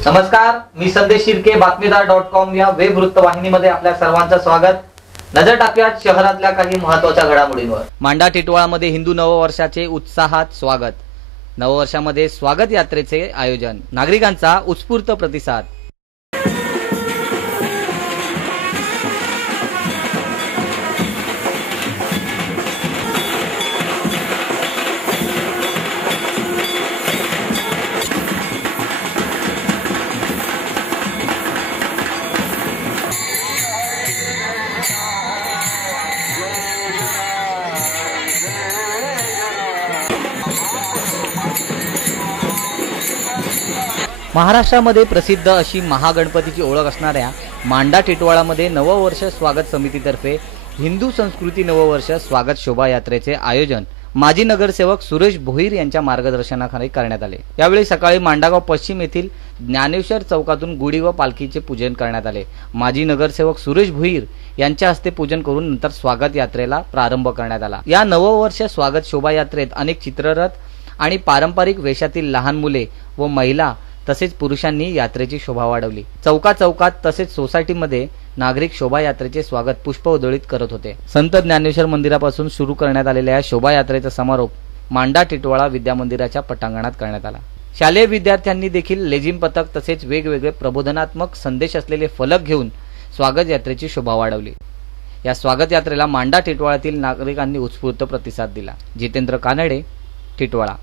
नमस्कार, मी संदेश शिर्के, बातमीदार.com या वेब वृत्तवाहिनीमध्ये आपल्या सर्वांचं स्वागत। नजर टाकूयात शहरातल्या काही महत्त्वाच्या घडामोडींवर। मांडा टिटवाळामध्ये हिंदू नववर्षाचे उत्साहात स्वागत। नववर्षामध्ये स्वागत यात्रेचे आयोजन, नागरिकांचा उत्स्फूर्त प्रतिसाद। महाराष्ट्रामध्ये प्रसिद्ध अशी महागणपतीची ओळख असणाऱ्या मांडा टिटवाळामध्ये नववर्ष स्वागत समितीतर्फे हिंदू संस्कृती नववर्ष स्वागत शोभायात्रेचे आयोजन माजी नगरसेवक सुरेश भोईर यांच्या मार्गदर्शनाखाली करण्यात आले। यावेळी सकाळी मांडागाव पश्चिम येथील ज्ञानेश्वर चौकातून गुढी व पालखीचे पूजन करण्यात आले। माजी नगरसेवक सुरेश भोईर यांच्या हस्ते पूजन करून नंतर स्वागत यात्रेला प्रारंभ करण्यात आला। या नववर्ष स्वागत शोभायात्रेत अनेक चित्ररथ आणि पारंपरिक वेशातील लहान मुले व महिला तसेच पुरुषांनी यात्रेची शोभा वाढवली। चौकात तसेच सोसायटीमध्ये नागरिक शोभायात्रेचे स्वागत पुष्प उधळीत करत होते। संत ज्ञानेश्वर मंदिरापासून सुरू करण्यात आलेल्या या शोभायात्रेचा समारोप मांडा टिटवाळा विद्या मंदिराच्या पटांगणात करण्यात आला। शालेय विद्यार्थ्यांनी देखील लेझिम पथक तसेच वेगवेगळे प्रबोधनात्मक संदेश असलेले फलक घेऊन स्वागत यात्रेची शोभा वाढवली। या स्वागत यात्रेला मांडा टिटवाळातील नागरिकांनी उत्स्फूर्त प्रतिसाद दिला। जितेंद्र कानडे, टिटवाळा।